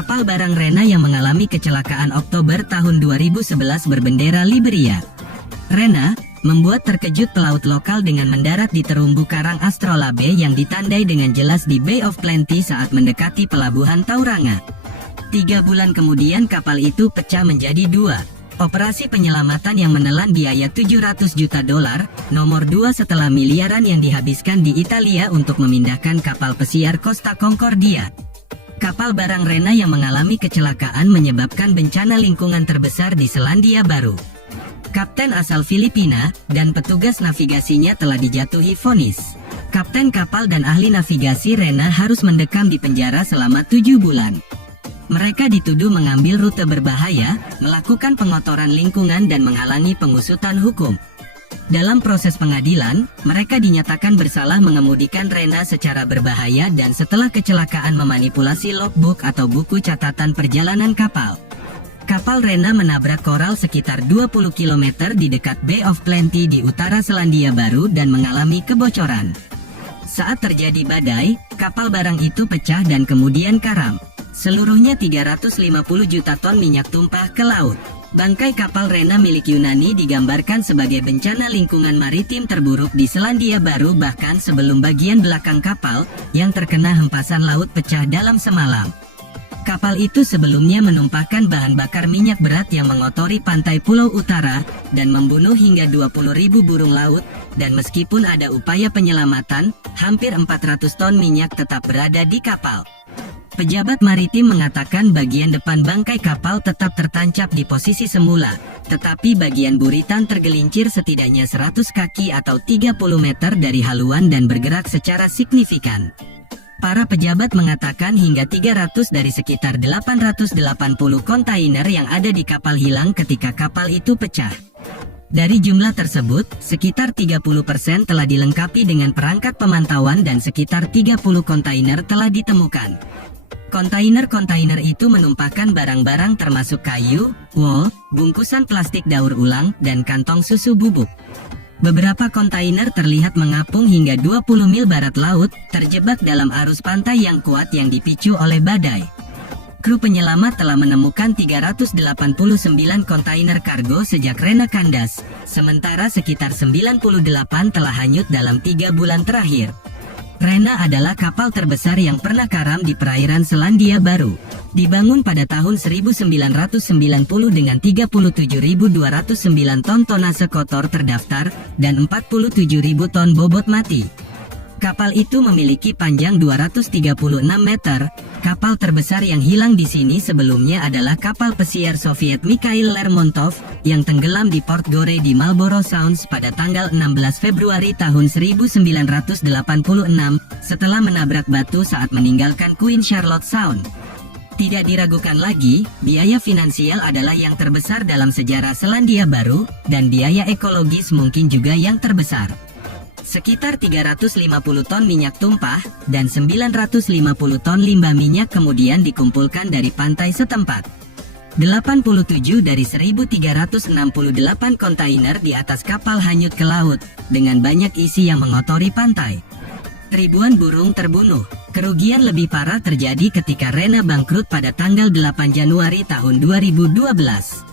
Kapal barang Rena yang mengalami kecelakaan Oktober tahun 2011 berbendera Liberia. Rena membuat terkejut pelaut lokal dengan mendarat di terumbu karang Astrolabe yang ditandai dengan jelas di Bay of Plenty saat mendekati pelabuhan Tauranga. 3 bulan kemudian kapal itu pecah menjadi 2. Operasi penyelamatan yang menelan biaya 700 juta dolar, nomor 2 setelah miliaran yang dihabiskan di Italia untuk memindahkan kapal pesiar Costa Concordia. Kapal barang Rena yang mengalami kecelakaan menyebabkan bencana lingkungan terbesar di Selandia Baru. Kapten asal Filipina dan petugas navigasinya telah dijatuhi vonis. Kapten kapal dan ahli navigasi Rena harus mendekam di penjara selama 7 bulan. Mereka dituduh mengambil rute berbahaya, melakukan pengotoran lingkungan dan menghalangi pengusutan hukum. Dalam proses pengadilan, mereka dinyatakan bersalah mengemudikan Rena secara berbahaya dan setelah kecelakaan memanipulasi logbook atau buku catatan perjalanan kapal. Kapal Rena menabrak koral sekitar 20 km di dekat Bay of Plenty di utara Selandia Baru dan mengalami kebocoran. Saat terjadi badai, kapal barang itu pecah dan kemudian karam. Seluruhnya 350 juta ton minyak tumpah ke laut. Bangkai kapal Rena milik Yunani digambarkan sebagai bencana lingkungan maritim terburuk di Selandia Baru bahkan sebelum bagian belakang kapal yang terkena hempasan laut pecah dalam semalam. Kapal itu sebelumnya menumpahkan bahan bakar minyak berat yang mengotori pantai Pulau Utara dan membunuh hingga 20.000 burung laut, dan meskipun ada upaya penyelamatan, hampir 400 ton minyak tetap berada di kapal. Pejabat maritim mengatakan bagian depan bangkai kapal tetap tertancap di posisi semula, tetapi bagian buritan tergelincir setidaknya 100 kaki atau 30 meter dari haluan dan bergerak secara signifikan. Para pejabat mengatakan hingga 300 dari sekitar 880 kontainer yang ada di kapal hilang ketika kapal itu pecah. Dari jumlah tersebut, sekitar 30% telah dilengkapi dengan perangkat pemantauan dan sekitar 30 kontainer telah ditemukan. Kontainer-kontainer itu menumpahkan barang-barang termasuk kayu, wol, bungkusan plastik daur ulang, dan kantong susu bubuk. Beberapa kontainer terlihat mengapung hingga 20 mil barat laut, terjebak dalam arus pantai yang kuat yang dipicu oleh badai. Kru penyelamat telah menemukan 389 kontainer kargo sejak Rena kandas, sementara sekitar 98 telah hanyut dalam 3 bulan terakhir. Rena adalah kapal terbesar yang pernah karam di perairan Selandia Baru. Dibangun pada tahun 1990 dengan 37.209 ton tonase kotor terdaftar dan 47.000 ton bobot mati. Kapal itu memiliki panjang 236 meter. Kapal terbesar yang hilang di sini sebelumnya adalah kapal pesiar Soviet Mikhail Lermontov yang tenggelam di Port Gore di Marlborough Sounds pada tanggal 16 Februari tahun 1986 setelah menabrak batu saat meninggalkan Queen Charlotte Sound. Tidak diragukan lagi, biaya finansial adalah yang terbesar dalam sejarah Selandia Baru, dan biaya ekologis mungkin juga yang terbesar. Sekitar 350 ton minyak tumpah, dan 950 ton limbah minyak kemudian dikumpulkan dari pantai setempat. 87 dari 1.368 kontainer di atas kapal hanyut ke laut, dengan banyak isi yang mengotori pantai. Ribuan burung terbunuh. Kerugian lebih parah terjadi ketika Rena bangkrut pada tanggal 8 Januari tahun 2012.